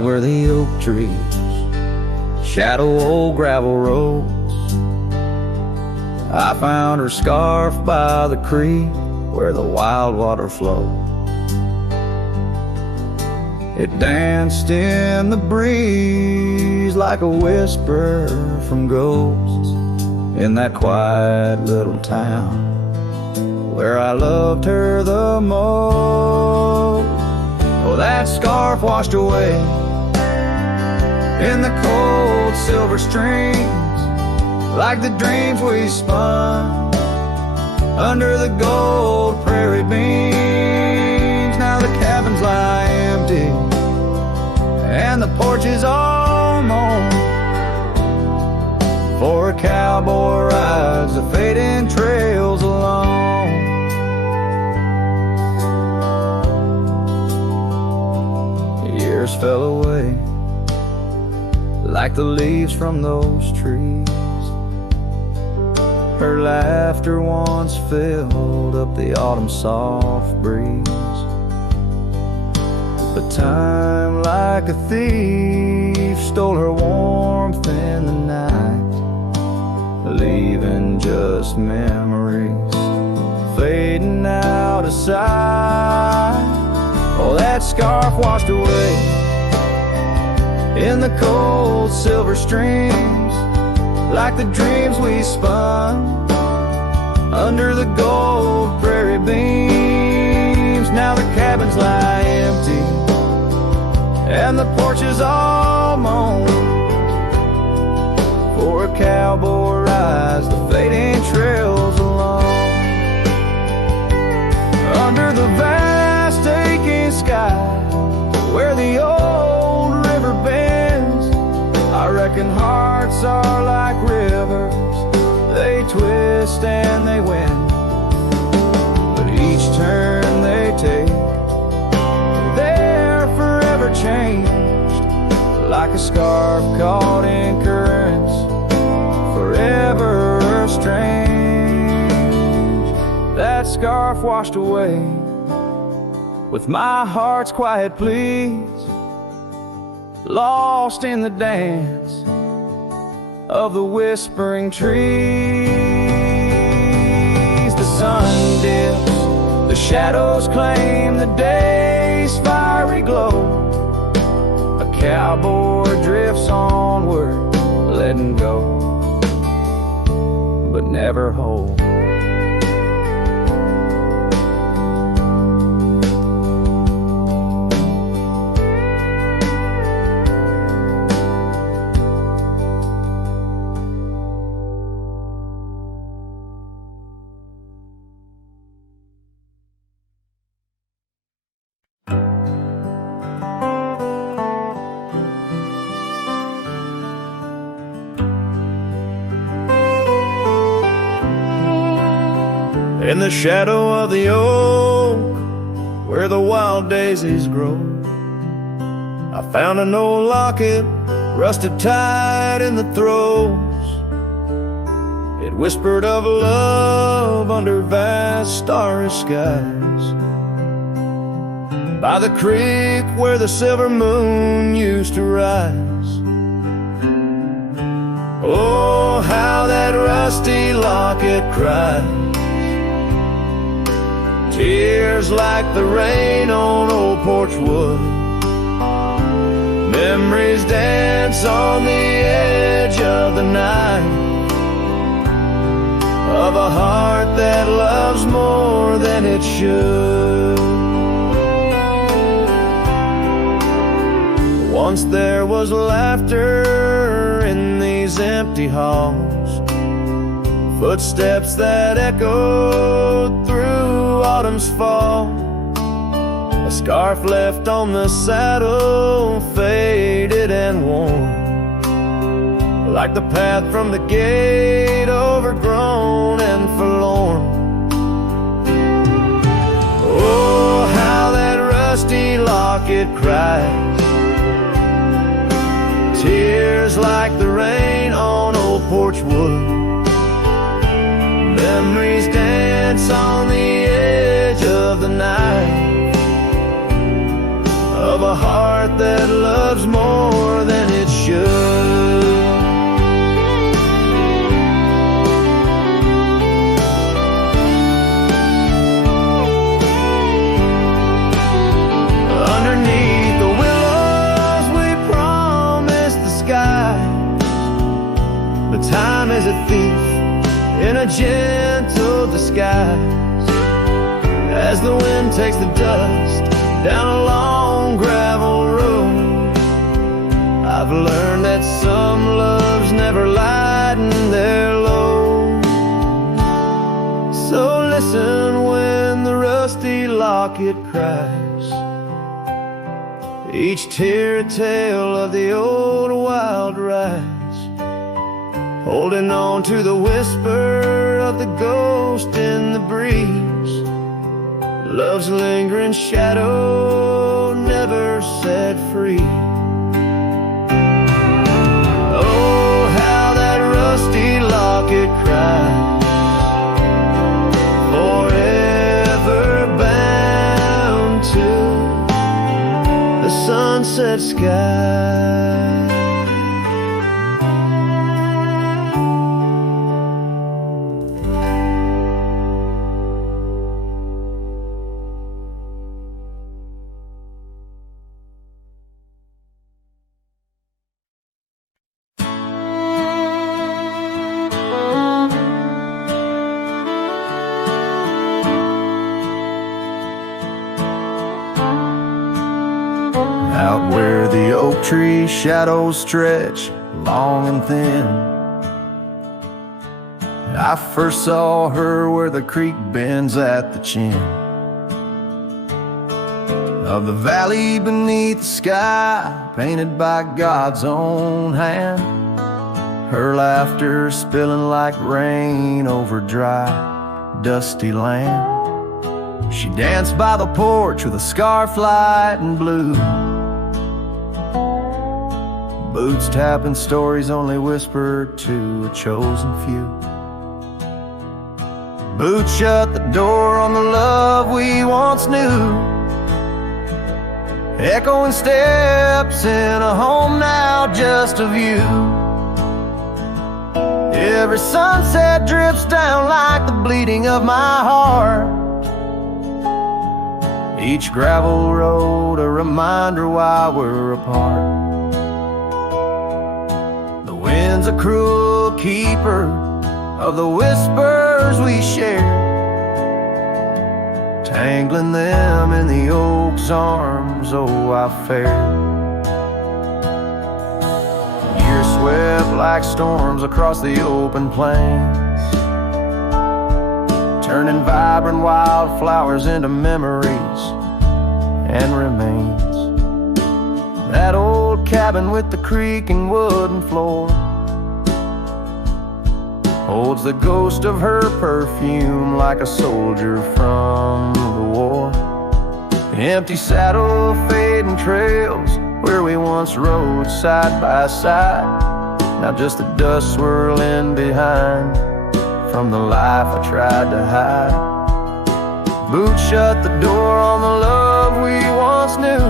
out where the oak trees shadow old gravel roads. I found her scarf by the creek where the wild water flowed. It danced in the breeze like a whisper from ghosts in that quiet little town where I loved her the most. Oh, that scarf washed away in the cold silver streams like the dreams we spun under the gold prairie beams. Now the cabins lie empty and the porch is all mown, for a cowboy rides the fading trails alone. Years fell away like the leaves from those trees. Her laughter once filled up the autumn soft breeze. But time like a thief stole her warmth in the night, leaving just memories fading out of sight. Oh, that scarf washed away in the cold silver streams like the dreams we spun under the gold prairie beams. Now the cabins lie empty and the porch is all mown, for a cowboy rides the fading trails alone. Under the vast aching sky where the old river bends, I reckon hearts are like rivers, they twist and they win, but each turn they take, they're forever changed, like a scarf caught in currents, forever strange. That scarf washed away with my heart's quiet pleas, lost in the dance of the whispering trees. The sun dips, the shadows claim the day's fiery glow. A cowboy drifts onward, letting go, but never hold. In the shadow of the oak, where the wild daisies grow, I found an old locket, rusted tight in the throes. It whispered of love under vast starry skies, by the creek where the silver moon used to rise. Oh, how that rusty locket cries, tears like the rain on old porch wood. Memories dance on the edge of the night, of a heart that loves more than it should. Once there was laughter in these empty halls, footsteps that echoed through autumn's fall. A scarf left on the saddle, faded and worn, like the path from the gate, overgrown and forlorn. Oh, how that rusty locket cries, tears like the rain on old porch wood. Memories dance on the edge of the night, of a heart that loves loves more than it should. Underneath the willows we promised the sky, but time is a thief in a gentle disguise. As the wind takes the dust down a long gravel road, I've learned that some loves never lighten their load. So listen when the rusty locket cries, each tear a tale of the old wild rise, holding on to the whisper of the ghost in the breeze. Love's lingering shadow never set free. Oh, how that rusty locket cries, forever bound to the sunset sky. Out where the oak tree shadows stretch long and thin, I first saw her where the creek bends at the chin of the valley beneath the sky, painted by God's own hand. Her laughter spilling like rain over dry, dusty land. She danced by the porch with a scarf light and blue, boots tapping stories only whispered to a chosen few. Boots shut the door on the love we once knew, echoing steps in a home now just of you. Every sunset drips down like the bleeding of my heart, each gravel road a reminder why we're apart. Wind's a cruel keeper of the whispers we share, tangling them in the oak's arms. Oh, I fared. Years swept like storms across the open plains, turning vibrant wildflowers into memories and remains. That old cabin with the creaking wooden floor holds the ghost of her perfume like a soldier from the war. Empty saddle, fading trails where we once rode side by side, now just the dust swirling behind from the life I tried to hide. Boots shut the door on the love we once knew,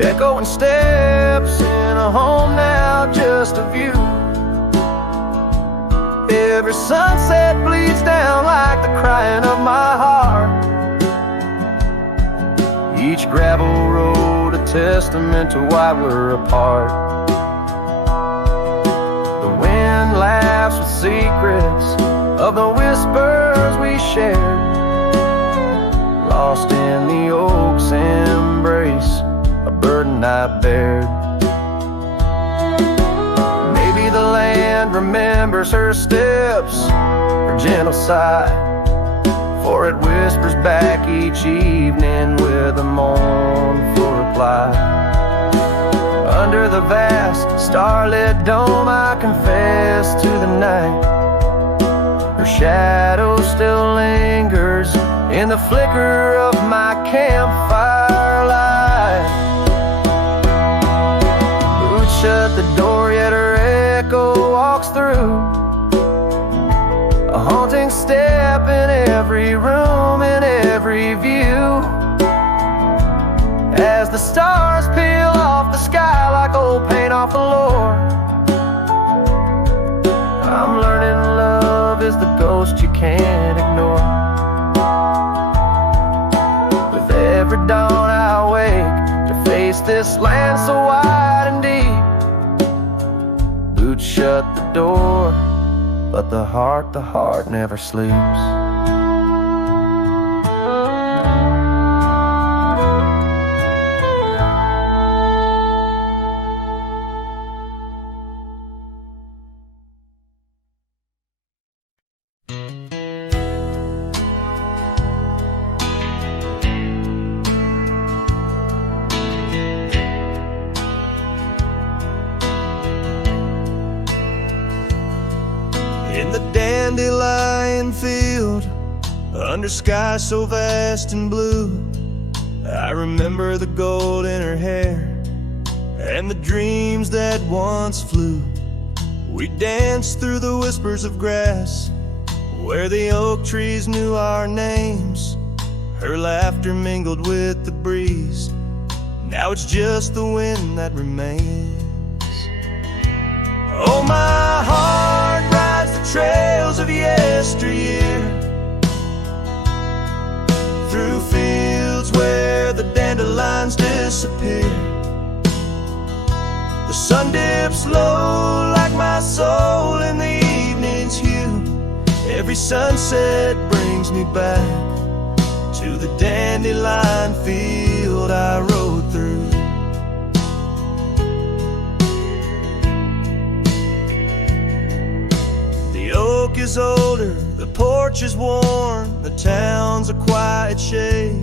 echoing steps in a home now just a view. Every sunset bleeds down like the crying of my heart, each gravel road a testament to why we're apart. The wind laughs with secrets of the whispers we shared, lost in the oak's embrace, a burden I bared. Maybe the land remembers her steps, her gentle sigh, for it whispers back each evening with a mournful reply. Under the vast starlit dome I confess to the night, her shadow still lingers in the flicker of my campfire light. Boots shut the door yet her echo walks through, a haunting step in every room, in every view. as the stars peel off the sky like old paint off the floor. I'm learning love is the ghost you can't ignore. With every dawn I wake to face this land so wide and deep. Boots shut the door, but the heart never sleeps. In the dandelion field, under sky so vast and blue, I remember the gold in her hair and the dreams that once flew. We danced through the whispers of grass where the oak trees knew our names. Her laughter mingled with the breeze. Now it's just the wind that remains. Oh, my heart rides the trails of yesteryear, through fields where the dandelions disappear. The sun dips low like my soul in the evening's hue. Every sunset brings me back to the dandelion field I rode through. The oak is older, the porch is worn, the town's a quiet shade,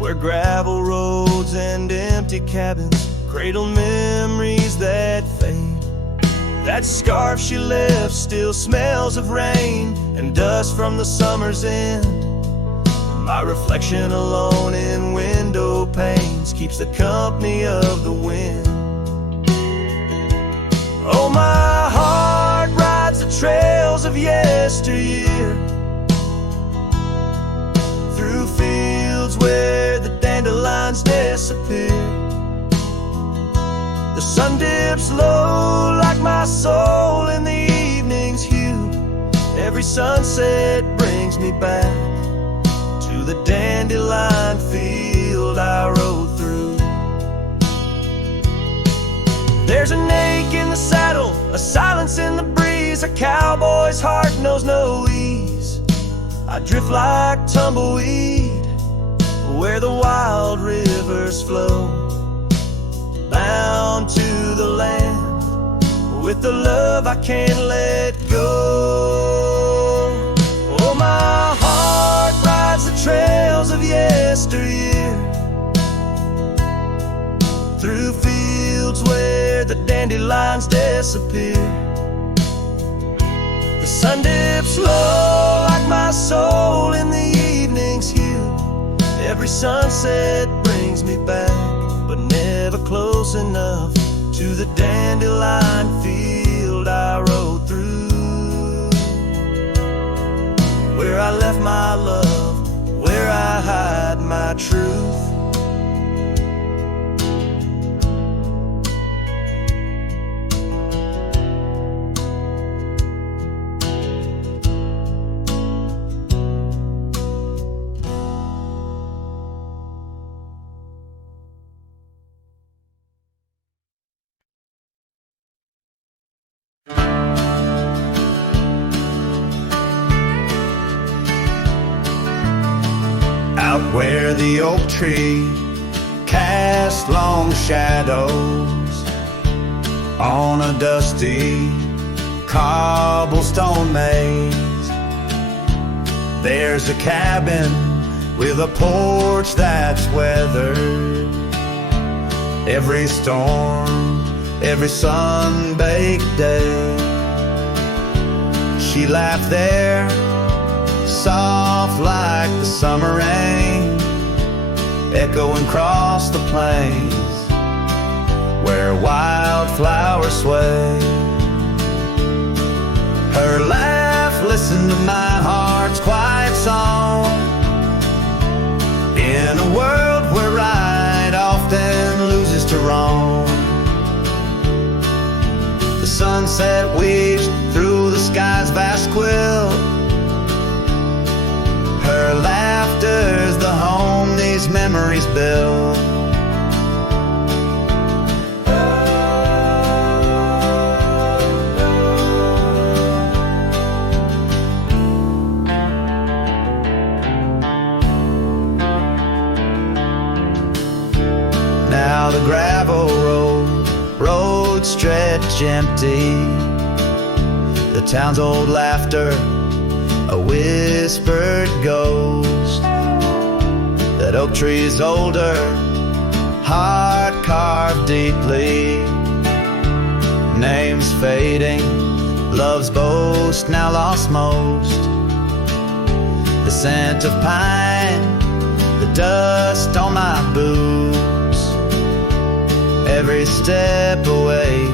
where gravel roads and empty cabins cradle memories that fade. That scarf she left still smells of rain and dust from the summer's end. My reflection alone in window panes keeps the company of the wind. Oh, my heart rides the trails of yesteryear, through fields where the dandelions disappear. The sun dips low like my soul in the evening's hue. Every sunset brings me back to the dandelion field I rode through. There's an ache in the saddle, a silence in the breeze. A cowboy's heart knows no ease. I drift like tumbleweed where the wild rivers flow, bound to the land with the love I can't let go. Oh, my heart rides the trails of yesteryear, through fields where the dandelions disappear. The sun dips low like my soul in the evening's hue. Every sunset brings me back, but never close enough to the dandelion field I rode through, where I left my love, where I hide my truth. Out where the oak tree cast long shadows on a dusty cobblestone maze, there's a cabin with a porch that's weathered every storm, every sun-baked day. She laughed there, soft like the summer rain, echoing across the plains where wildflowers sway. Her laugh listened to my heart's quiet song, in a world where right sunset weaves through the sky's vast quilt. Her laughter's the home these memories build. Now the gravel road stretch empty. The town's old laughter, a whispered ghost. That oak tree's older, heart carved deeply. Names fading, love's boast now lost most. The scent of pine, the dust on my boots. Every step away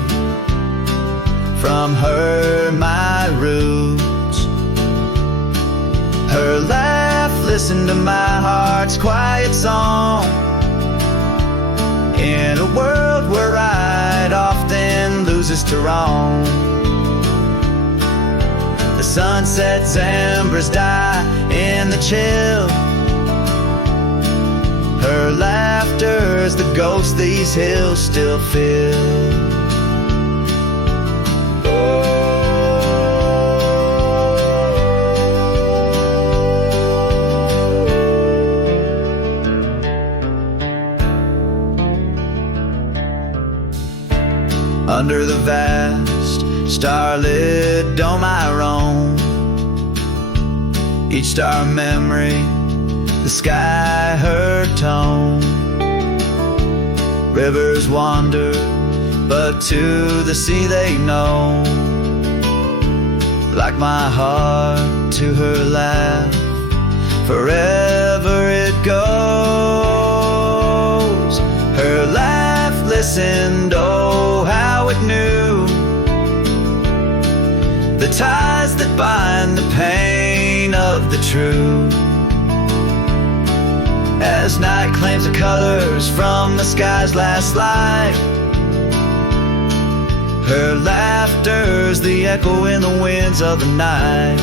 from her, my roots. Her laugh, listen to my heart's quiet song. In a world where right often loses to wrong. The sunset's embers die in the chill. Her laughter's the ghost these hills still fill. Under the vast starlit dome I roam. Each star memory, the sky her tone. Rivers wander, but to the sea they know. Like my heart to her laugh, forever it goes. Her laugh listened, oh how it knew. The ties that bind the pain of the true. As night claims the colors from the sky's last light. Her laughter's the echo in the winds of the night.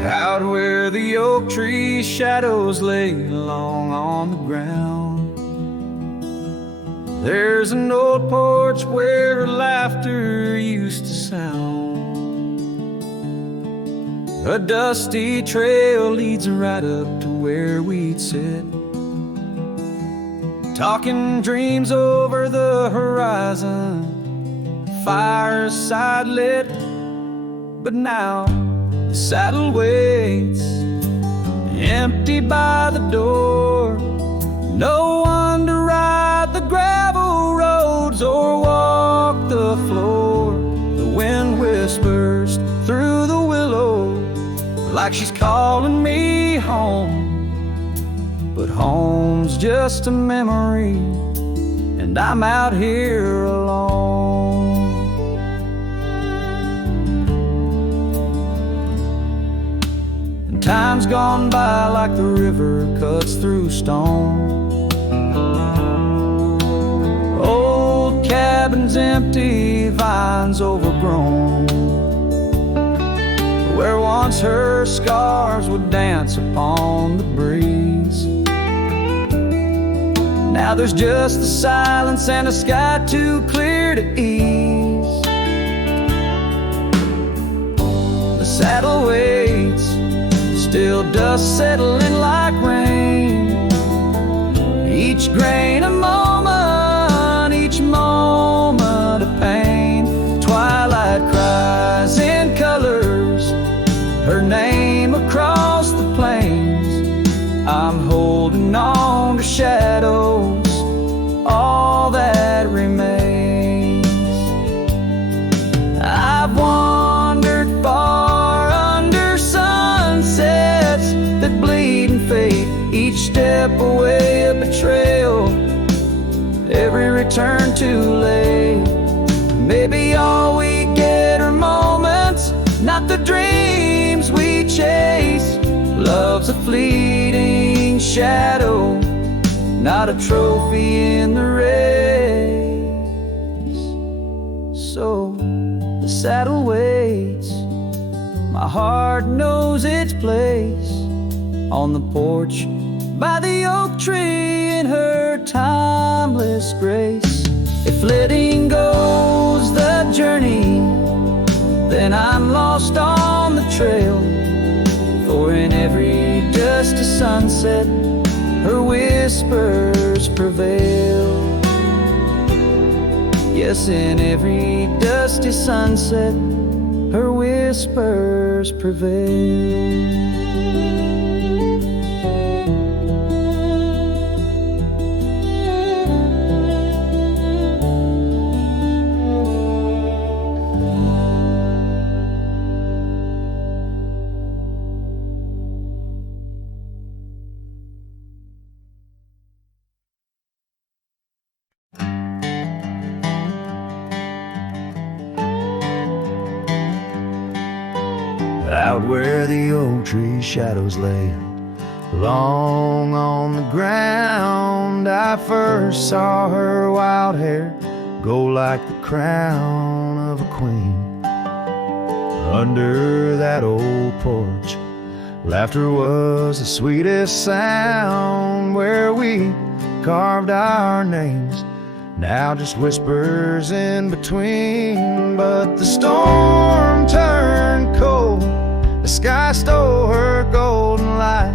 Out where the oak tree shadows lay long on the ground, there's an old porch where her laughter used to sound. A dusty trail leads right up to where we'd sit, talking dreams over the horizon, fireside lit. But now the saddle waits, empty by the door. No one to ride the gravel roads or walk the floor. The wind whispers through the willow like she's calling me home. But home's just a memory, and I'm out here alone. Time's gone by like the river cuts through stone. Old cabins empty, vines overgrown. Where once her scars would dance upon the breeze, now there's just the silence and a sky too clear to ease. The saddle waits, still dust settling like rain. Each grain a moment, each moment a pain. Twilight cries in colors, her name across the plains. I'm holding on to shadows, all that remains. step away a betrayal, every return too late. Maybe all we get are moments, not the dreams we chase. Love's a fleeting shadow, not a trophy in the race. So the saddle waits, my heart knows its place on the porch by the oak tree in her timeless grace. If letting go's the journey, then I'm lost on the trail. For in every dusty sunset, her whispers prevail. Yes, in every dusty sunset, her whispers prevail. Out where the oak tree shadows lay, long on the ground, I first saw her wild hair go like the crown of a queen. Under that old porch, laughter was the sweetest sound. Where we carved our names, now just whispers in between. But the storm turned cold, the sky stole her golden light,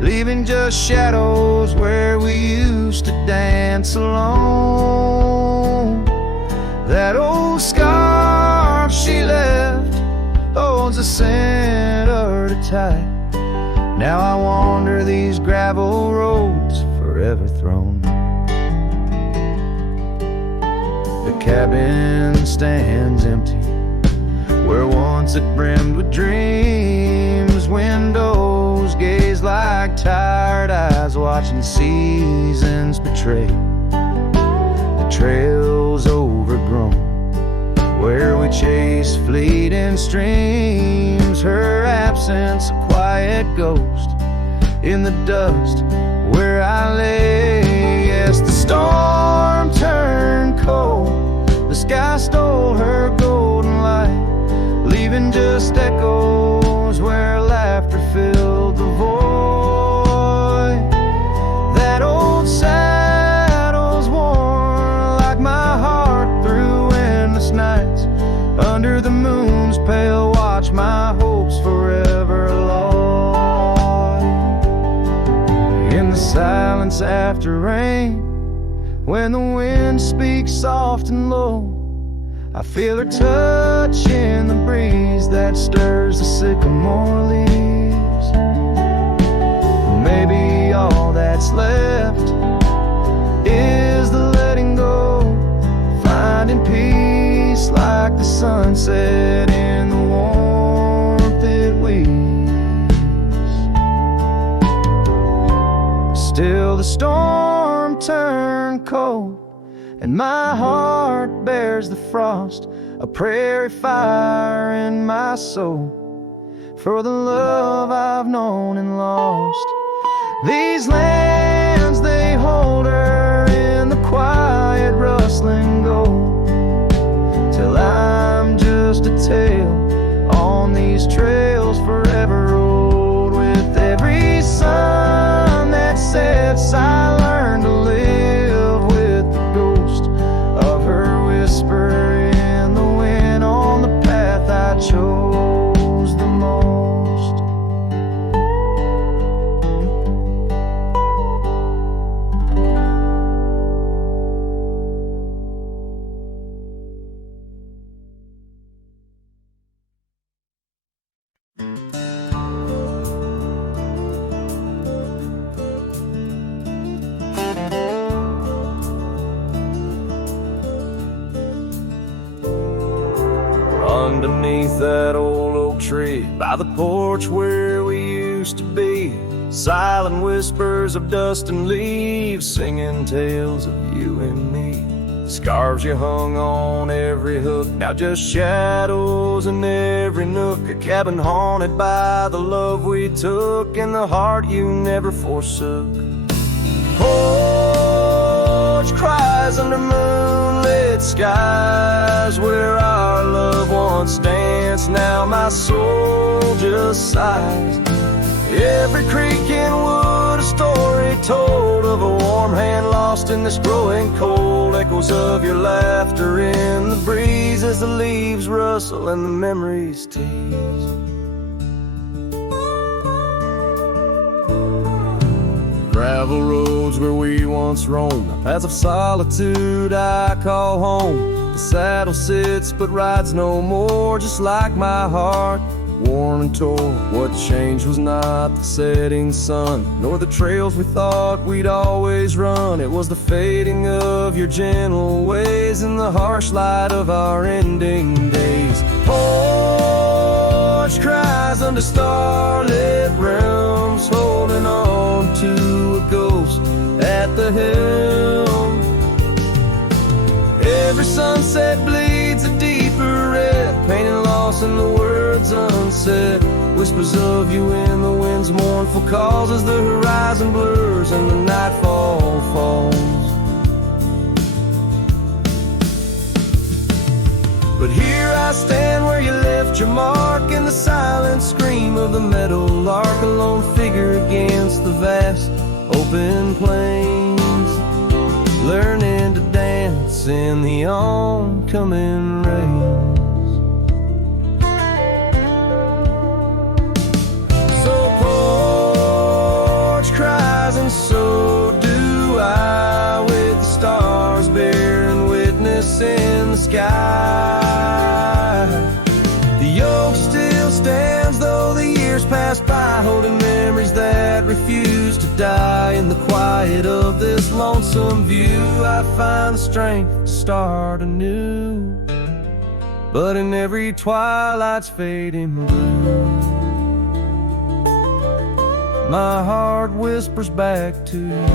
leaving just shadows where we used to dance alone. That old scarf she left holds a scent of her tight. Now I wander these gravel roads forever thrown. The cabin stands empty where once it brimmed with dreams. Windows gaze like tired eyes watching seasons betray. The trail's overgrown where we chase fleeting streams. Her absence a quiet ghost in the dust where I lay. Yes, the storm turned cold, the sky stole her golden light, leaving just echoes where laughter filled the void. That old saddle's worn like my heart through endless nights. Under the moon's pale watch, my hopes forever lost. In the silence after rain, when the wind speaks soft and low, I feel her touch in the breeze that stirs the sycamore leaves. Maybe all that's left is the letting go, finding peace like the sunset in the warmth it weaves. Still the storm turned cold, and my heart bears the frost, a prairie fire in my soul, for the love I've known and lost. These lands, they hold her in the quiet rustling gold, till I'm just a tale on these trails forever old. With every sun that sets, I learn to live with the ghost of her whisper in the wind on the path I chose the most. Underneath that old oak tree, by the porch where we used to be, silent whispers of dust and leaves, singing tales of you and me. Scarves you hung on every hook, now just shadows in every nook. A cabin haunted by the love we took, and the heart you never forsook. Porch cries under moonlit skies, where our love once danced, now my soul just sighs. Every creek and wood, a story told of a warm hand lost in this growing cold. Echoes of your laughter in the breeze as the leaves rustle and the memories tease. Gravel roads where we once roamed, paths of solitude I call home. The saddle sits but rides no more, just like my heart, worn and torn. What changed was not the setting sun, nor the trails we thought we'd always run. It was the fading of your gentle ways and the harsh light of our ending days. Porch cries under starlit realms, holding on to a ghost at the helm. Every sunset bleeds a deeper red, pain and loss in the words unsaid. Whispers of you in the wind's mournful calls as the horizon blurs and the nightfall falls. But here I stand where you left your mark, in the silent scream of the meadowlark, a lone figure against the vast open plains, learning to dance in the oncoming rains. So porch cries and so do I, with the stars bearing witness in the sky. The yoke still stands though the years pass by, holding memories that refuse to die. In the quiet of this lonesome view, I find the strength to start anew. But in every twilight's fading blue, my heart whispers back to you.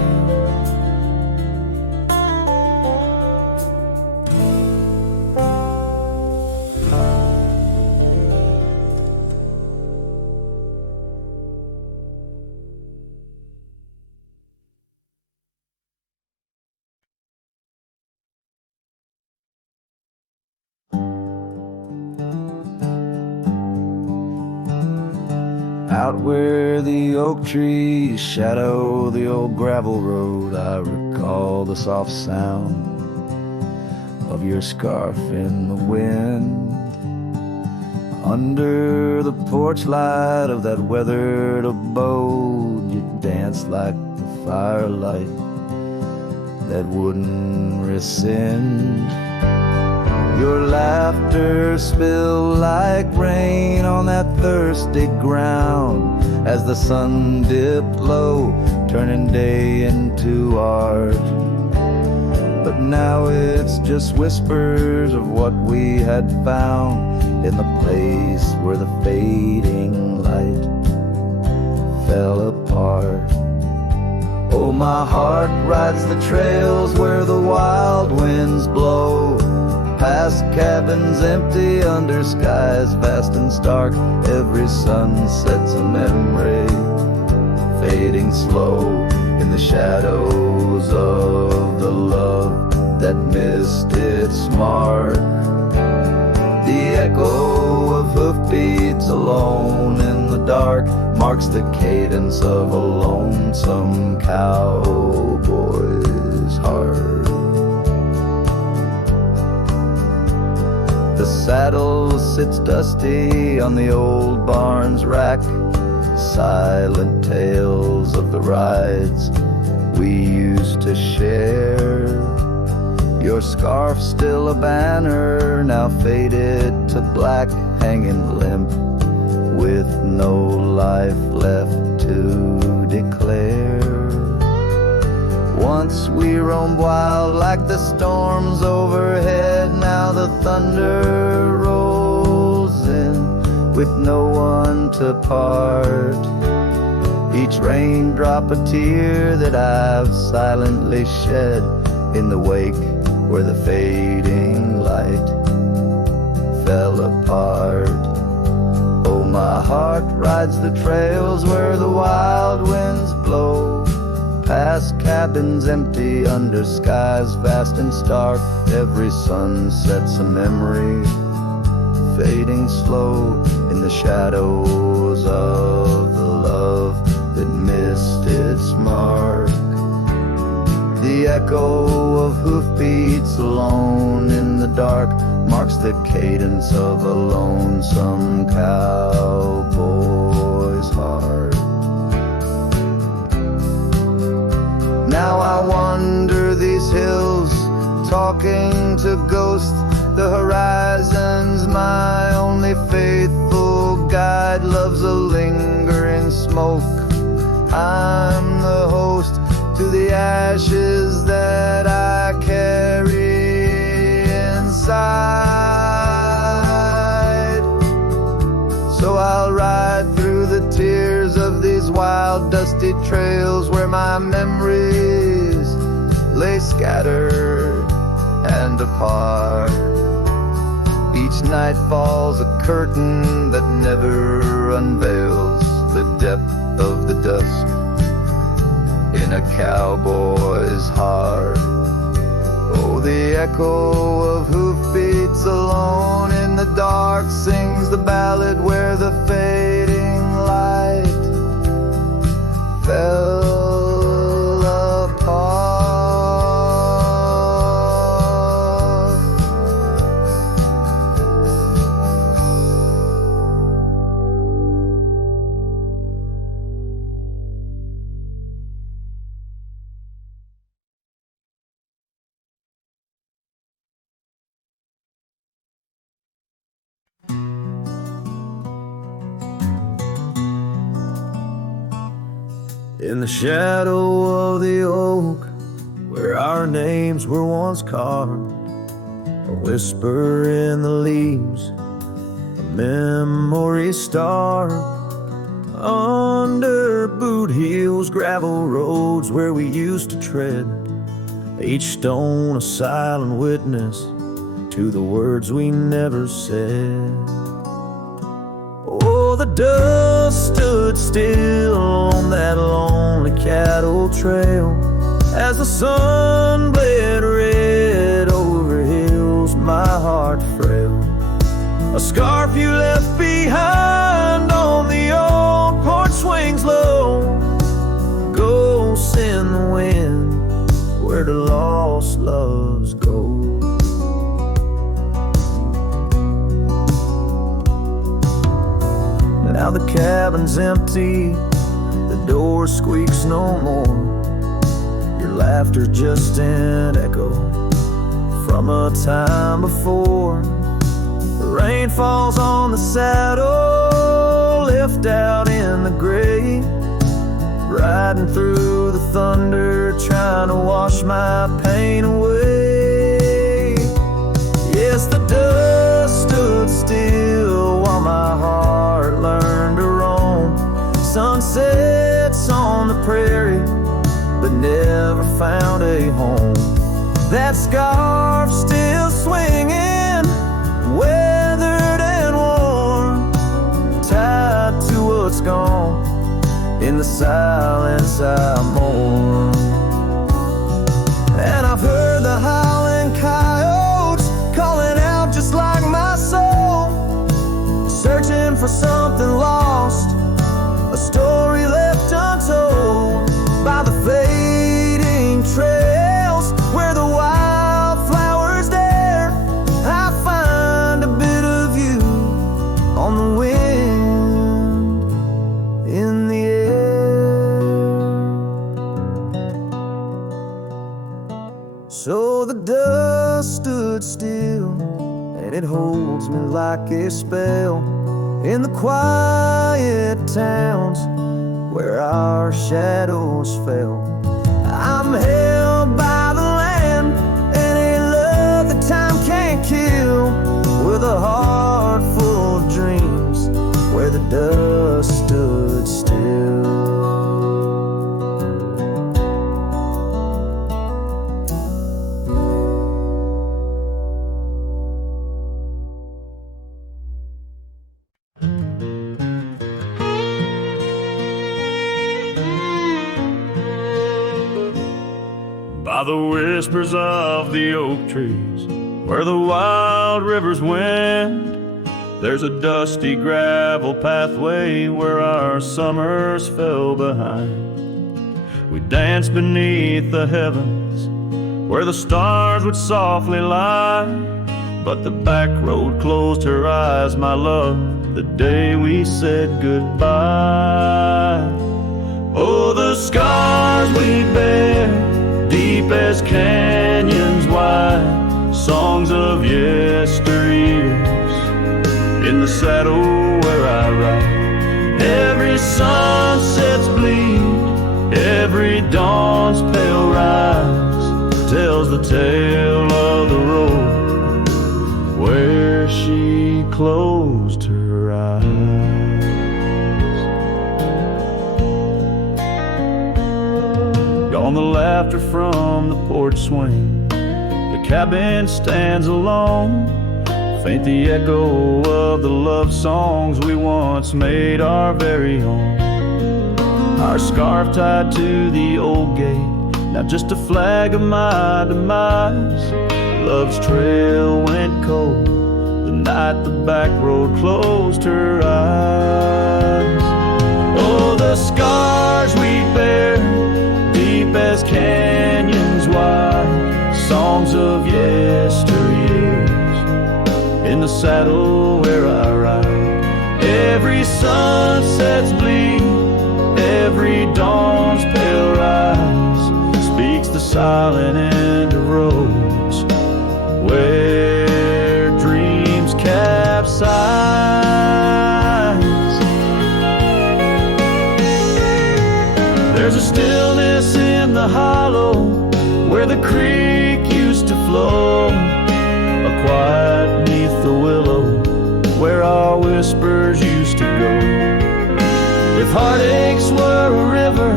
Out where the oak trees shadow the old gravel road, I recall the soft sound of your scarf in the wind. Under the porch light of that weathered abode, you danced like the firelight that wouldn't rescind. Your laughter spilled like rain on that thirsty ground as the sun dipped low, turning day into art. But now it's just whispers of what we had found in the place where the fading light fell apart. Oh, my heart rides the trails where the wild winds blow, past cabins empty under skies vast and stark. Every sunset's a memory, fading slow in the shadows of the love that missed its mark. The echo of hoofbeats alone in the dark marks the cadence of a lonesome cowboy's heart. The saddle sits dusty on the old barn's rack, silent tales of the rides we used to share. Your scarf still a banner, now faded to black, hanging limp with no life left to declare. Once we roamed wild like the storms overhead, now the thunder rolls in with no one to part. each raindrop a tear that I've silently shed in the wake where the fading light fell apart. Oh, my heart rides the trails where the wild winds blow, past cabins empty under skies vast and stark. Every sunset's a memory, fading slow in the shadows of the love that missed its mark. The echo of hoofbeats alone in the dark marks the cadence of a lonesome cowboy's heart. Now I wander these hills, talking to ghosts. The horizon's my only faithful guide. Love's a lingering smoke. I'm the host to the ashes that I carry inside. So I'll ride through the tears of these wild, dusty trails where my memories lay scattered and apart. Each night falls a curtain that never unveils the depth of the dusk in a cowboy's heart. Oh, the echo of hoofbeats alone in the dark sings the ballad where the fading light fell apart. In the shadow of the oak, where our names were once carved, a whisper in the leaves, a memory star. Under boot heels, gravel roads where we used to tread, each stone a silent witness to the words we never said. Oh, the dust stood still on that lonely cattle trail as the sun bled red over hills, my heart frail. A scarf you left behind on the old porch swings low, ghosts in the wind where the lost loves go. Now the cabin's empty, the door squeaks no more. Your laughter just an echo from a time before. The rain falls on the saddle, left out in the gray, riding through the thunder, trying to wash my pain away. Yes, the dust stood still while my heart learned to roam. Sunsets on the prairie, but never found a home. That scarf still swinging, weathered and worn, tied to what's gone. In the silence I mourn. And I've heard the howling coyotes calling out just like my soul, searching for something lost, a story left untold by the fading trails where the wildflowers dare. I find a bit of you on the wind, in the air. So the dust stood still, and it holds me like a spell in the quiet towns where our shadows fell. I'm held by the land and a love that time can't kill, with a heart full of dreams where the dust stood still. by the whispers of the oak trees, where the wild rivers wend. There's a dusty gravel pathway where our summers fell behind. We danced beneath the heavens where the stars would softly lie, but the back road closed her eyes, my love, the day we said goodbye. Oh, the scars we bear, deep as canyons wide, songs of yesteryears, in the saddle where I ride. Every sunset's bleed, every dawn's pale rise, tells the tale of the road where she closed her eyes. Gone the laughter from the porch swing, the cabin stands alone, faint the echo of the love songs we once made our very own. Our scarf tied to the old gate, now just a flag of my demise. Love's trail went cold the night the back road closed her eyes. Oh, the scars we bear, deep as canyons wide, songs of yesteryears, in the saddle where I ride. Every sunset's bleed, every dawn's pale rise, speaks the silent end of roads where dreams capsize. There's a stillness in the hollow where the creek used to flow, a quiet neath the willow where our whispers used to go. If heartaches were a river,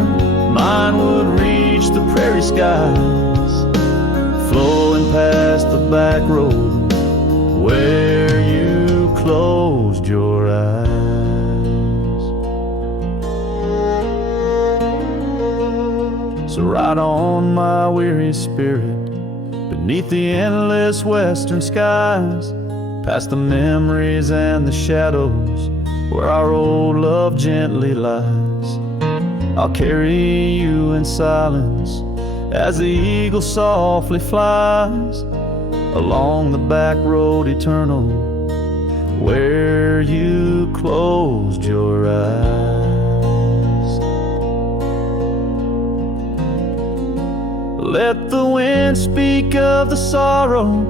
mine would reach the prairie skies, flowing past the back road where you closed your eyes. So ride on, my weary spirit, beneath the endless western skies, past the memories and the shadows where our old love gently lies. I'll carry you in silence as the eagle softly flies along the back road eternal where you closed your eyes. Let the wind speak of the sorrow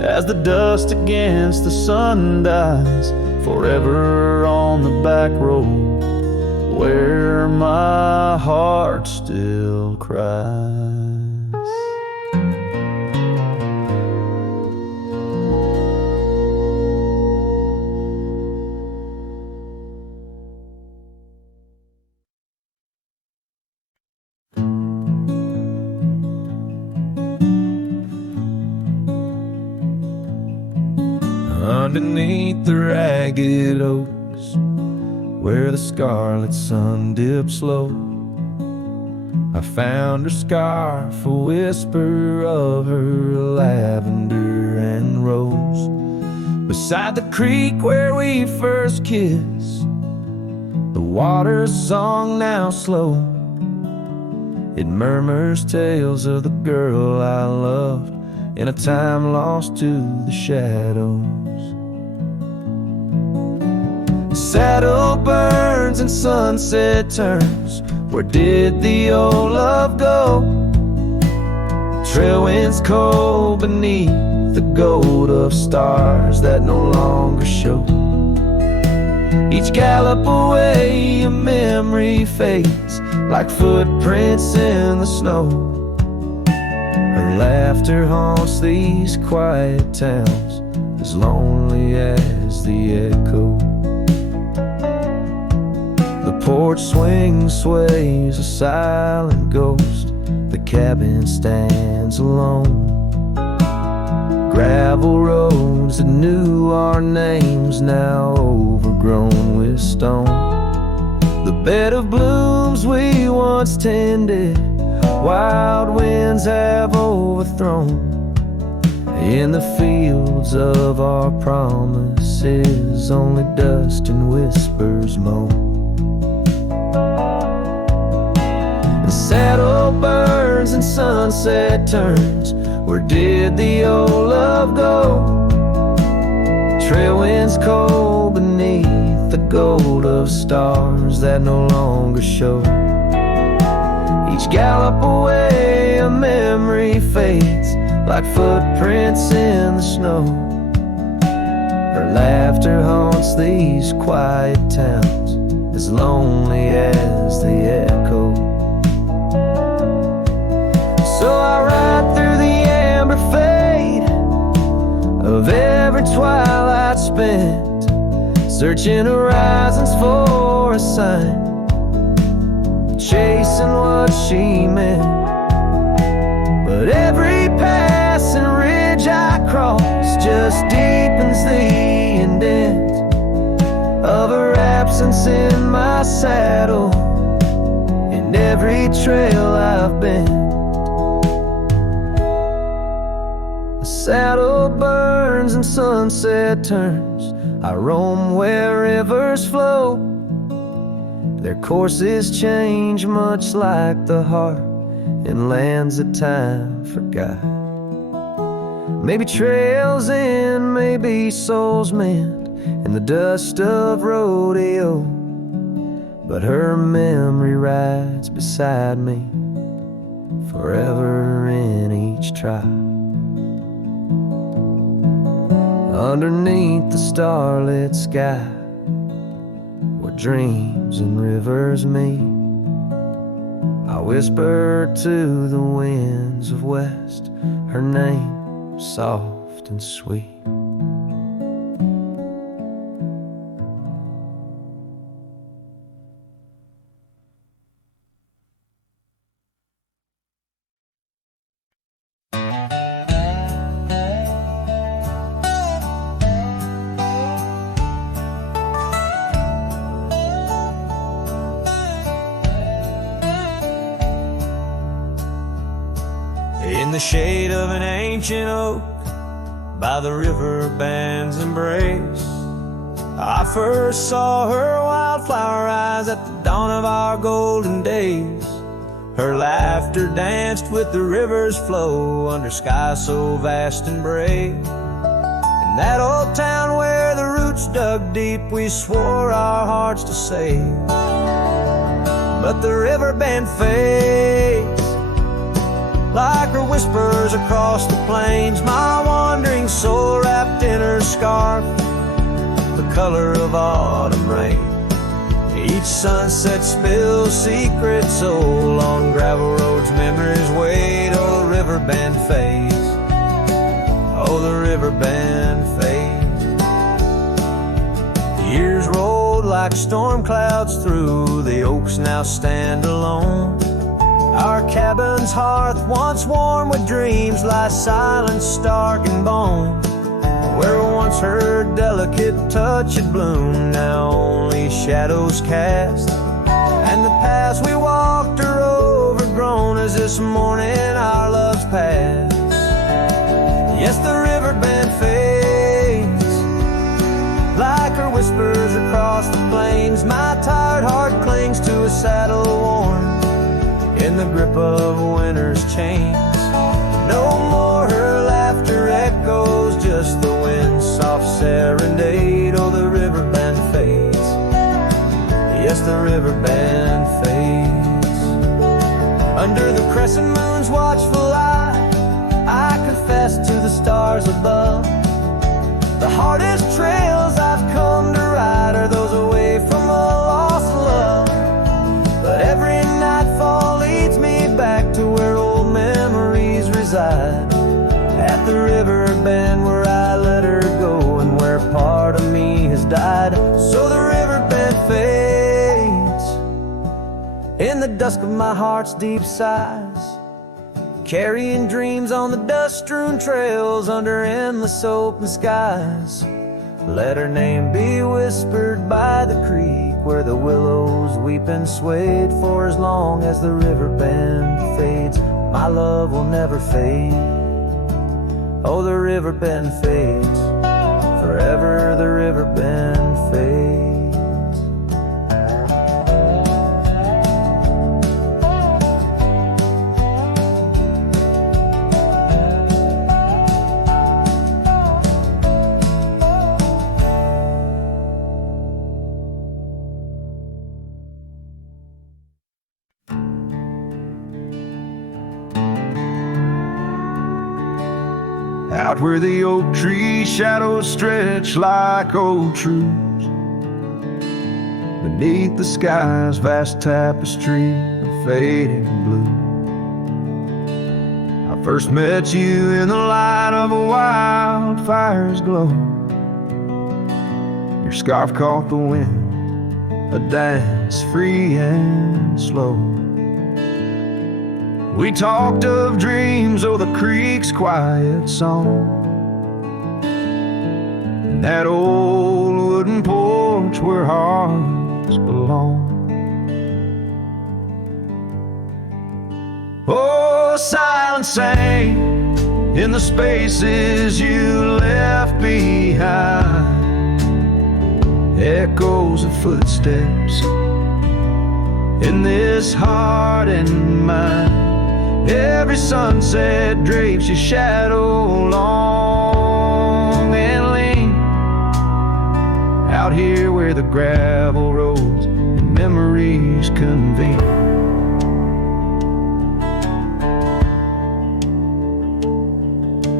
as the dust against the sun dies, forever on the back road where my heart still cries. Underneath the ragged oaks where the scarlet sun dips low, I found her scarf, a whisper of her lavender and rose. Beside the creek where we first kissed, the water's song now slow, it murmurs tales of the girl I loved in a time lost to the shadows. Saddle burns and sunset turns, where did the old love go? Trail winds cold beneath the gold of stars that no longer show. Each gallop away a memory fades like footprints in the snow. Her laughter haunts these quiet towns, as lonely as the echo. The porch swing sways, a silent ghost. The cabin stands alone. Gravel roads that knew our names, now overgrown with stone. The bed of blooms we once tended, wild winds have overthrown. In the fields of our promises, only dust and whispers moan. The saddle burns and sunset turns. Where did the old love go? Trail winds cold beneath the gold of stars that no longer show. Each gallop away a memory fades like footprints in the snow. Her laughter haunts these quiet towns, as lonely as the echo. So I ride through the amber fade of every twilight spent, searching horizons for a sign, chasing what she meant. But every passing ridge I cross just deepens the indent of her absence in my saddle, in every trail I've been. The saddle burns and sunset turns. I roam where rivers flow. Their courses change much like the heart in lands that time forgot. Maybe trails end, maybe souls mend in the dust of rodeo, but her memory rides beside me forever in each trial. Underneath the starlit sky, where dreams and rivers meet, I whisper to the winds of west her name, soft and sweet. In the shade of an ancient oak, by the river band's embrace, I first saw her wildflower eyes at the dawn of our golden days. Her laughter danced with the river's flow under skies so vast and brave. In that old town where the roots dug deep, we swore our hearts to save. But the river band fades like her whispers across the plains. My wandering soul wrapped in her scarf, the color of autumn rain. Each sunset spills secrets so on gravel roads, memories wait. Oh, the river band fades. Oh, the river band fades. Years rolled like storm clouds through, the oaks now stand alone. Our cabin's hearth, once warm with dreams, lies silent, stark and bone. Where once her delicate touch had bloomed, now only shadows cast. And the paths we walked are overgrown as this morning our love's past. Yes, the river band fades like her whispers across the plains. My tired heart clings to a saddle worn in the grip of winter's chains. No more her laughter echoes, just the wind's soft serenade. Oh, the river band fades. Yes, the river band fades. Under the crescent moon's watchful eye, I confess to the stars above, the hardest trails I've come to ride are those away from a lost love. But every nightfall leads me back to where old memories reside, at the river bend where I let her go and where part of me has died. So the river bend fades in the dusk of my heart's deep sighs, carrying dreams on the dust-strewn trails under endless open skies. Let her name be whispered by the creek where the willows weeping swayed for as long as the river bend fades. My love will never fade. Oh, the river bend fades. Forever the river bend fades. Out where the oak tree shadows stretch like old truths, beneath the sky's vast tapestry of fading blue. I first met you in the light of a wildfire's glow. Your scarf caught the wind, a dance free and slow. We talked of dreams, oh, the creek's quiet song, and that old wooden porch where hearts belong. Oh, silence sang in the spaces you left behind, echoes of footsteps in this heart and mind. Every sunset drapes your shadow long and lean, out here where the gravel roads and memories convene.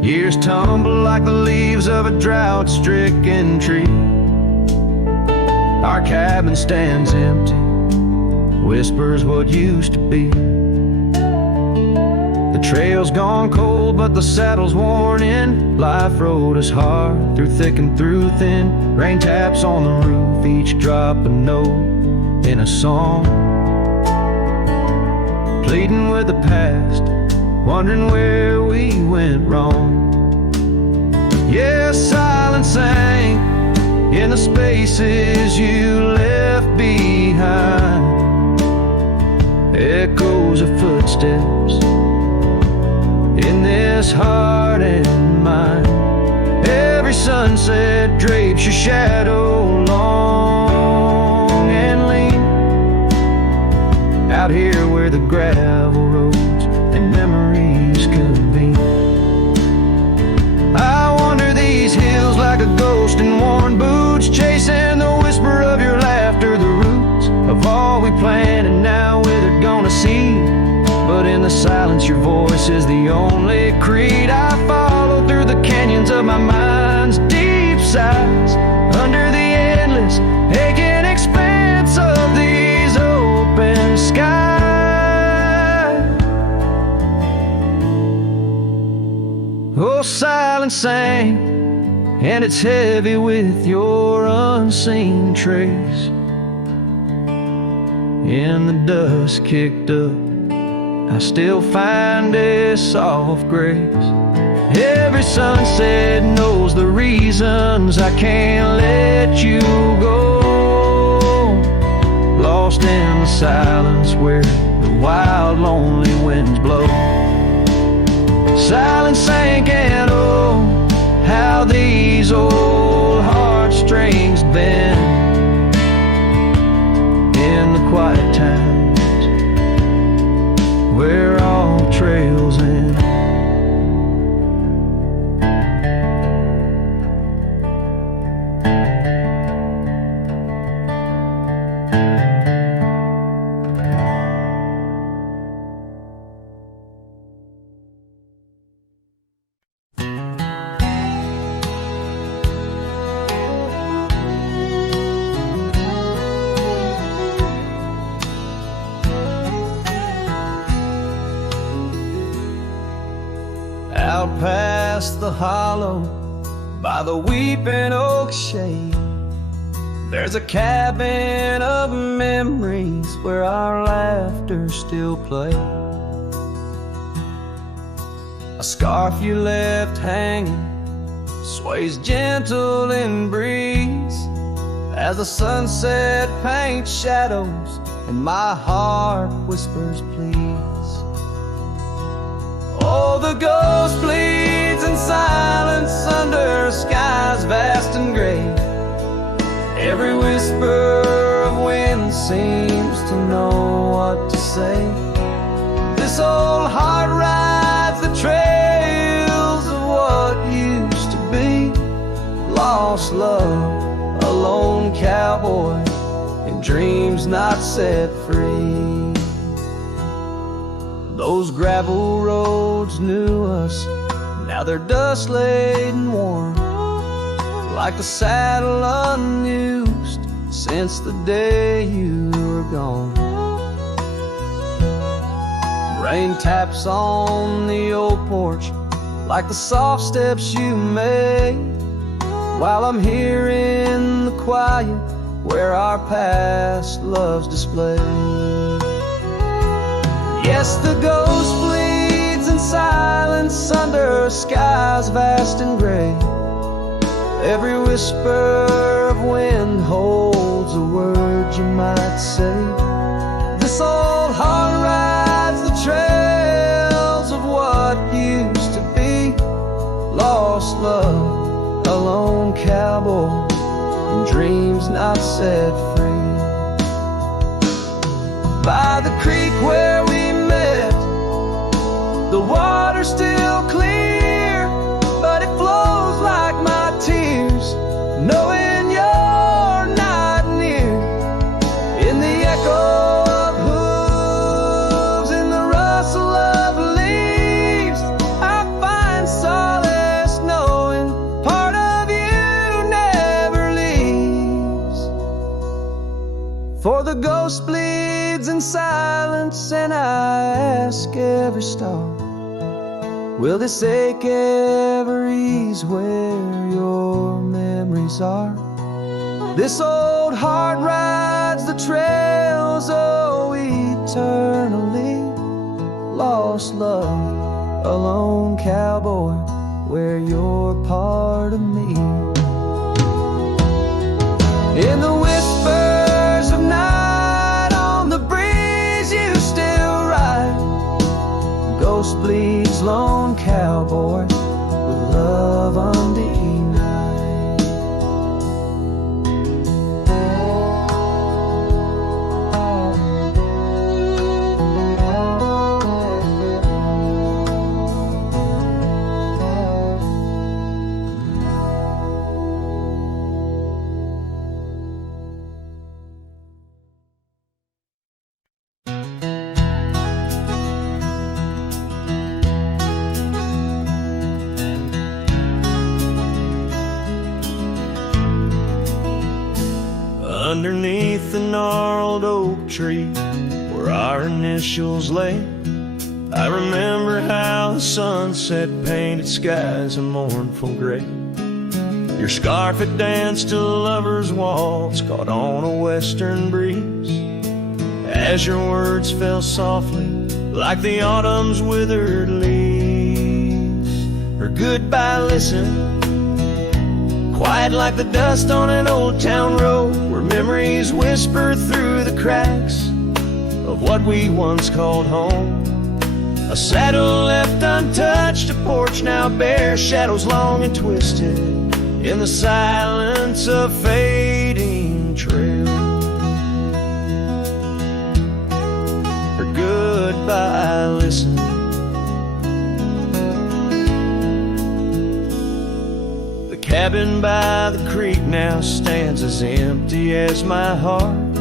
Years tumble like the leaves of a drought-stricken tree. Our cabin stands empty, whispers what used to be. The trail's gone cold, but the saddle's worn in. Life rode us hard, through thick and through thin. Rain taps on the roof, each drop a note in a song. Pleading with the past, wondering where we went wrong. Yes, silence sang in the spaces you left behind, echoes of footsteps in this heart and mind. Every sunset drapes your shadow long and lean, out here where the gravel roads and memories convene. I wander these hills like a ghost in worn boots, chasing the whisper of your laughter, the roots of all we planned and now withered gonna see. But in the silence your voice is the only creed I follow through the canyons of my mind's deep sighs, under the endless aching expanse of these open skies. Oh, silence sang, and it's heavy with your unseen trace. In the dust kicked up, I still find a soft grace. Every sunset knows the reasons I can't let you go. Lost in the silence where the wild lonely winds blow. Silence sank and oh, how these old heartstrings bend in the quiet times where all trails end. Out past the hollow by the weeping oak shade, there's a cabin of memories where our laughter still plays. A scarf you left hanging sways gentle in breeze as the sunset paints shadows and my heart whispers please. Oh, the ghost bleeds in silence under skies vast and gray. Every whisper of wind seems to know what to say. This old heart rides the trails of what used to be. Lost love, a lone cowboy, and dreams not set free. Those gravel roads knew us, now they're dust laden and worn, like the saddle unused since the day you were gone. Rain taps on the old porch like the soft steps you made, while I'm here in the quiet where our past love's displayed. Yes, the ghost bleeds in silence under skies vast and gray. Every whisper of wind holds a word you might say. This old heart rides the trails of what used to be. Lost love, a lone cowboy, and dreams not set free. By the creek where we met, the water's still clear, but it flows like my tears, knowing you're not near. In the echo of hooves, in the rustle of leaves, I find solace knowing part of you never leaves. For the ghost bleeds in silence, and I ask every star, will this ache ever ease where your memories are? This old heart rides the trails, oh, eternally. Lost love, a lone cowboy, where you're part of me. In the whispers of night, on the breeze you still ride. Ghost bleeds, lone cowboy, with love undenied. Underneath the gnarled oak tree where our initials lay, I remember how the sunset painted skies a mournful gray. Your scarf had danced a lover's waltz caught on a western breeze, as your words fell softly like the autumn's withered leaves. Her goodbye listened, quiet like the dust on an old town road, where memories whisper through the cracks of what we once called home. A saddle left untouched, a porch now bare, shadows long and twisted in the silence of fading trail. Her goodbye listened, cabin by the creek now stands as empty as my heart.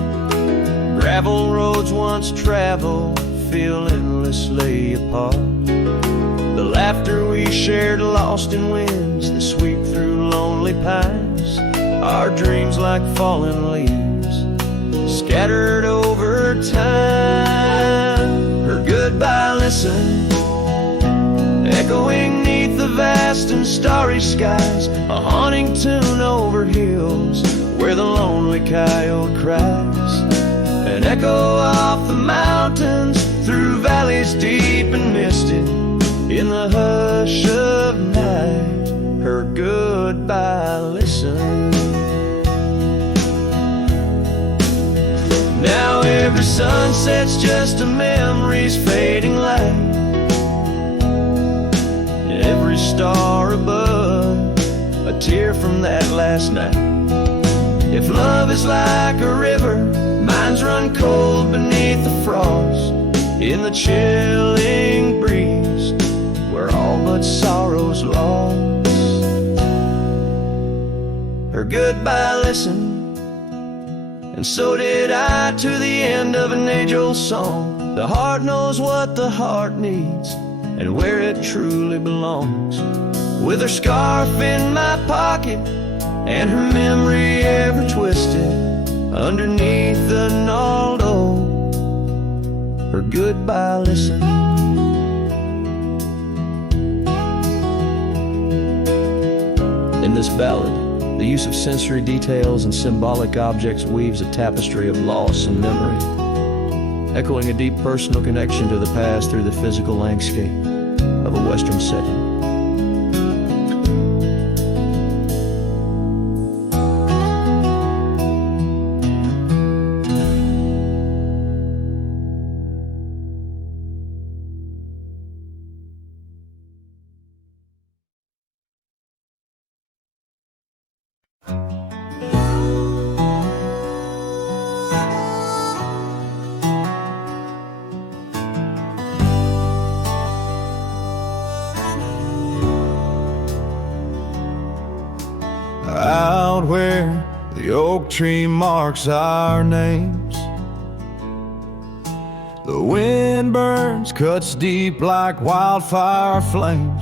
Gravel roads once traveled feel endlessly apart. The laughter we shared lost in winds that sweep through lonely pines. Our dreams like fallen leaves scattered over time. Her goodbye listened, echoing neath the vast and starry skies, a haunting tune over hills where the lonely coyote cries. An echo off the mountains through valleys deep and misted in the hush of night. Her goodbye listen. Now every Every sunset's just a memory's fading light. Every star above, a tear from that last night. If love is like a river, mine's run cold beneath the frost, in the chilling breeze, where all but sorrow's lost. Her goodbye listened, and so did I, to the end of an age-old song. The heart knows what the heart needs, and where it truly belongs. With her scarf in my pocket, and her memory ever twisted underneath the gnarled oak, her goodbye listen. In this ballad, the use of sensory details and symbolic objects weaves a tapestry of loss and memory, echoing a deep personal connection to the past through the physical landscape of a Western setting. Out where the oak tree marks our names, the wind burns, cuts deep like wildfire flames.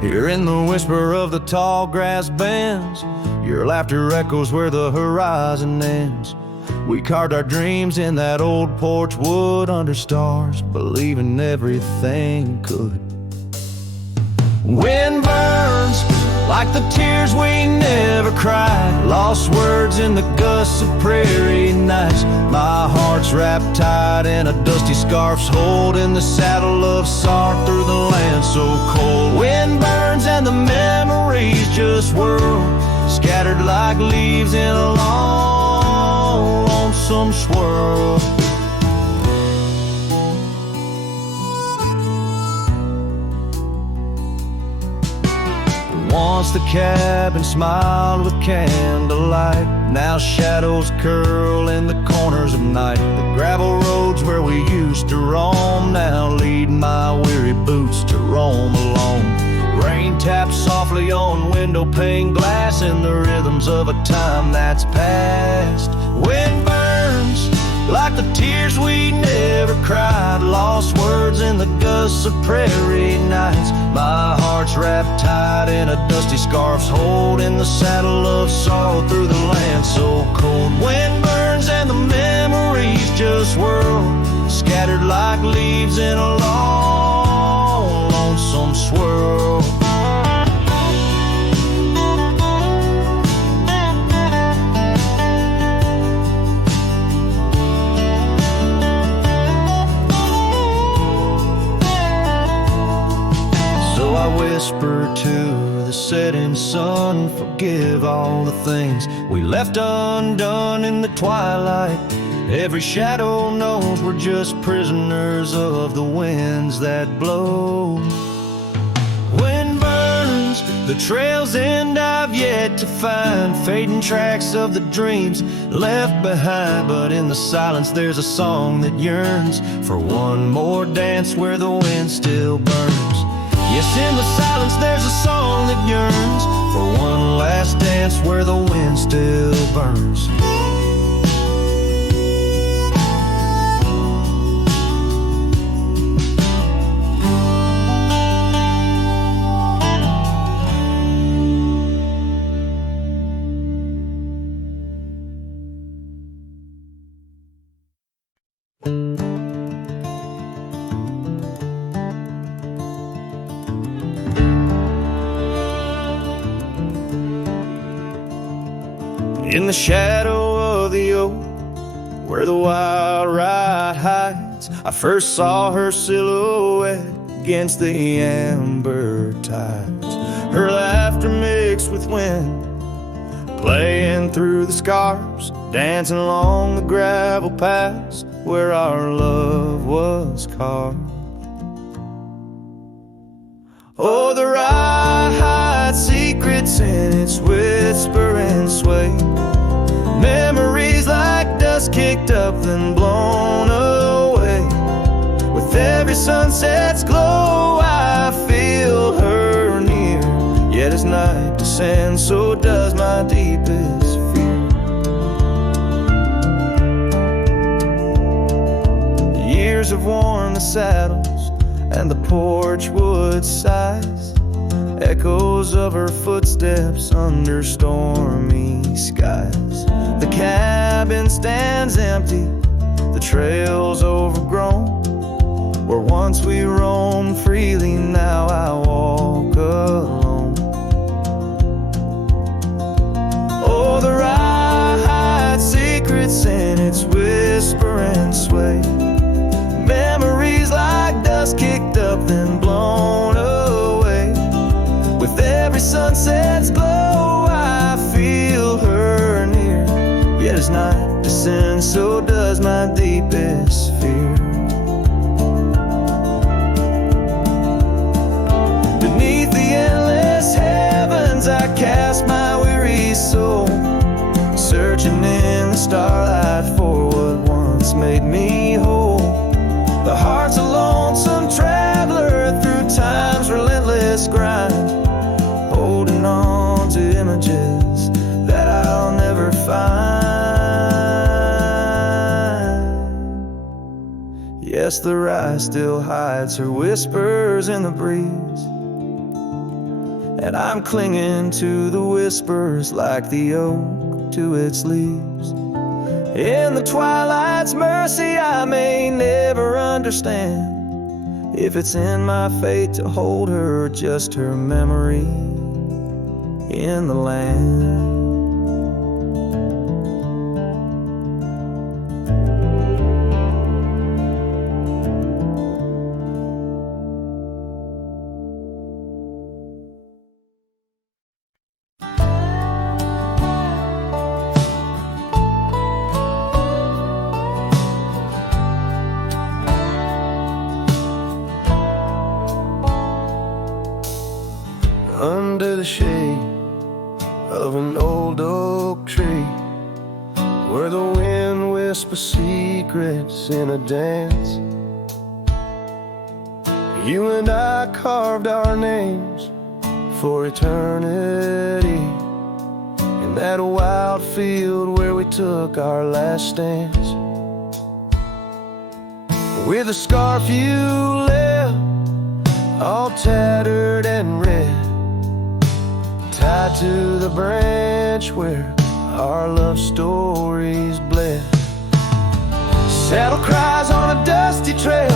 Hearing the whisper of the tall grass bends, your laughter echoes where the horizon ends. We carved our dreams in that old porch wood under stars, believing everything could. Wind burns like the tears we never cried, lost words in the gusts of prairie nights. My heart's wrapped tight in a dusty scarf's hold, in the saddle of sorrow through the land so cold. Wind burns and the memories just whirl, scattered like leaves in a long, lonesome swirl. Once the cabin smiled with candlelight, now shadows curl in the corners of night. The gravel roads where we used to roam now lead my weary boots to roam alone. Rain taps softly on window pane glass in the rhythms of a time that's past. Wind burns like the tears we never cried, lost words in the gusts of prairie nights. My heart's wrapped tight in a dusty scarf's hold, in the saddle of sorrow through the land so cold. Wind burns and the memories just whirl, scattered like leaves in a long, lonesome swirl. I whisper to the setting sun, forgive all the things we left undone in the twilight. Every shadow knows we're just prisoners of the winds that blow. Wind burns, the trail's end I've yet to find, fading tracks of the dreams left behind. But in the silence there's a song that yearns for one more dance where the wind still burns. Yes, in the silence there's a song that yearns for one last dance where the wind still burns. In the shadow of the oak, where the wild ride hides, I first saw her silhouette against the amber tides. Her laughter mixed with wind, playing through the scars, dancing along the gravel paths where our love was carved. Oh, the rye hides secrets in its whisper and sway. Memories like dust kicked up then blown away. With every sunset's glow I feel her near. Yet as night descends, so does my deepest fear. The years have worn the saddles and the porch wood sighs, echoes of her footsteps under stormy skies. The cabin stands empty, the trail's overgrown. Where once we roamed freely, now I walk alone. Oh, the rye hides secrets in its whisper and sway. Memories like dust kicked up then blown away. With every sunset's glow I feel her near. Yet as night descends, so does my deepest fear. Beneath the endless heavens I cast my weary soul, searching in the starlight for what once made me whole. The heart's a lonesome traveler through time's relentless grind, holding on to images that I'll never find. Yes, the rye still hides her whispers in the breeze, and I'm clinging to the whispers like the oak to its leaves. In the twilight's mercy I may never understand if it's in my fate to hold her or just her memory in the land. Under the shade of an old oak tree, where the wind whispers secrets in a dance, you and I carved our names for eternity, in that wild field where we took our last stance. With a scarf you left, all tattered and red, tied to the branch where our love stories bled. Saddle cries on a dusty trail,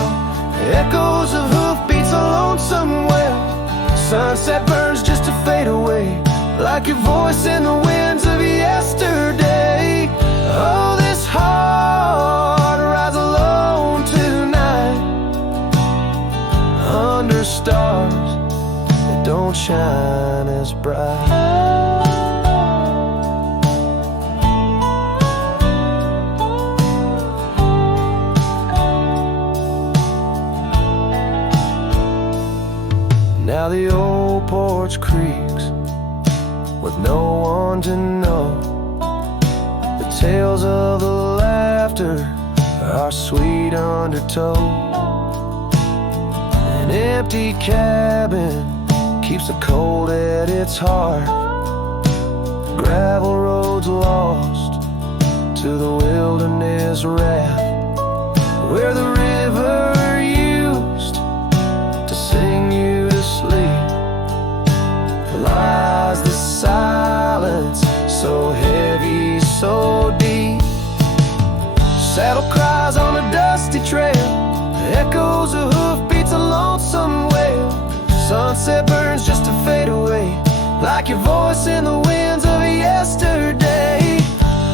echoes of hoofbeats a lonesome wail. Sunset burns just to fade away, like your voice in the winds of yesterday. Oh, this heart rides alone tonight, under stars that don't shine as bright. Now the old porch creaks with no one to know. The tales of the laughter are sweet undertow. An empty cabin keeps the cold at its heart. Gravel roads lost to the wilderness wrath, where the river used to sing you to sleep. Lies the silence, so heavy, so deep. Saddle cries on a dusty trail, echoes of hoofbeats a lonesome wail. Sunset burns just to fade away, like your voice in the winds of yesterday.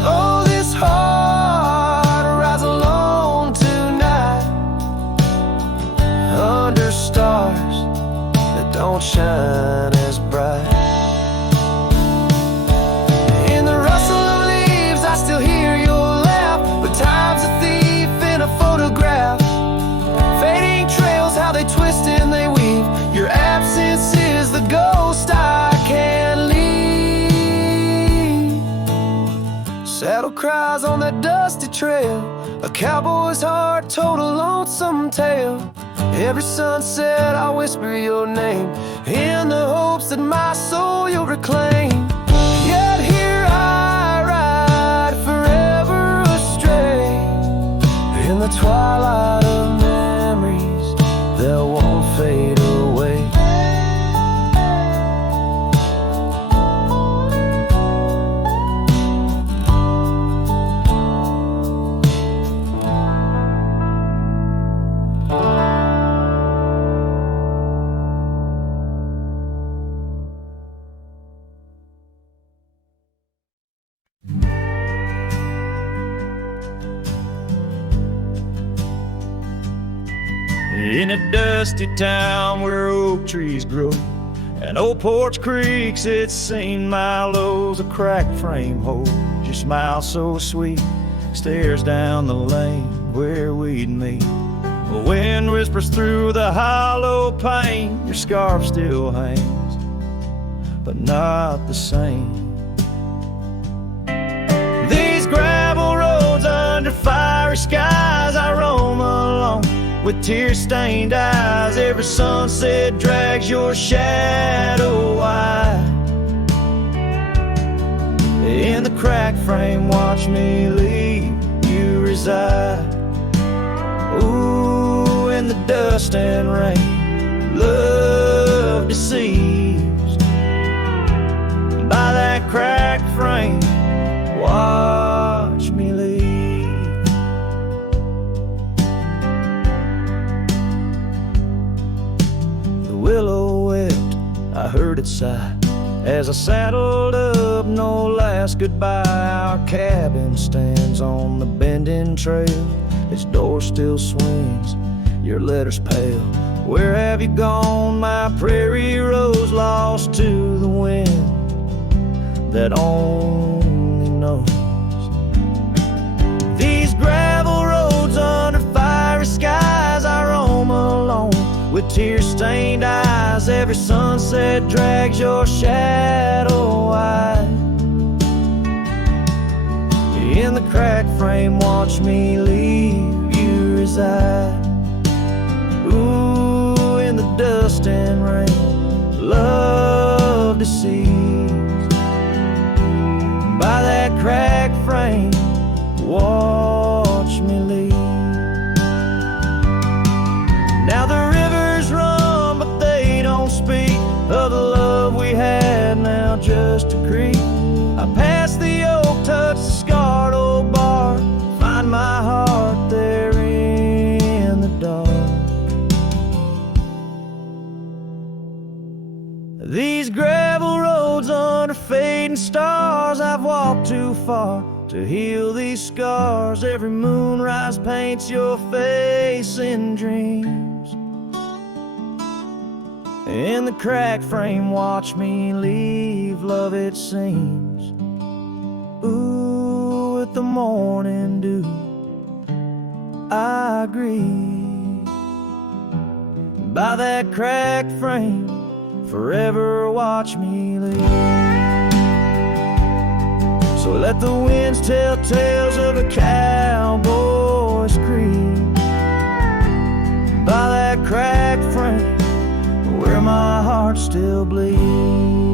Oh, this heart rides alone tonight, under stars that don't shine as bright. In skies on that dusty trail. A cowboy's heart told a lonesome tale. Every sunset I whisper your name, in the hopes that my soul you'll reclaim. Yet here I ride forever astray, in the twilight of memories that won't fade away. In a dusty town where oak trees grow and old porch creaks, it's seen my lows. A cracked frame holds your smile so sweet, stares down the lane where we'd meet. The wind whispers through the hollow pane, your scarf still hangs, but not the same. These gravel roads under fiery skies, I roam alone with tear-stained eyes. Every sunset drags your shadow wide. In the cracked frame, watch me leave you reside. Ooh, in the dust and rain, love deceives. By that cracked frame, watch me leave. Willow wept, I heard it sigh as I saddled up, no last goodbye. Our cabin stands on the bending trail, its door still swings, your letters pale. Where have you gone, my prairie rose, lost to the wind that only knows? These gravel roads under fiery skies, I roam alone with tear-stained eyes. Every sunset drags your shadow wide. In the cracked frame, watch me leave you reside. Ooh, in the dust and rain, love deceives. By that cracked frame, watch me leave. Now the rivers run, but they don't speak of the love we had, now just a creek. I pass the oak, touch the scarred old bark, find my heart there in the dark. These gravel roads under fading stars, I've walked too far to heal these scars. Every moonrise paints your face in dreams. In the cracked frame, watch me leave, love it seems. Ooh, with the morning dew, I agree. By that cracked frame, forever watch me leave. So let the winds tell tales of a cowboy's creed. By that cracked frame, where my heart still bleeds.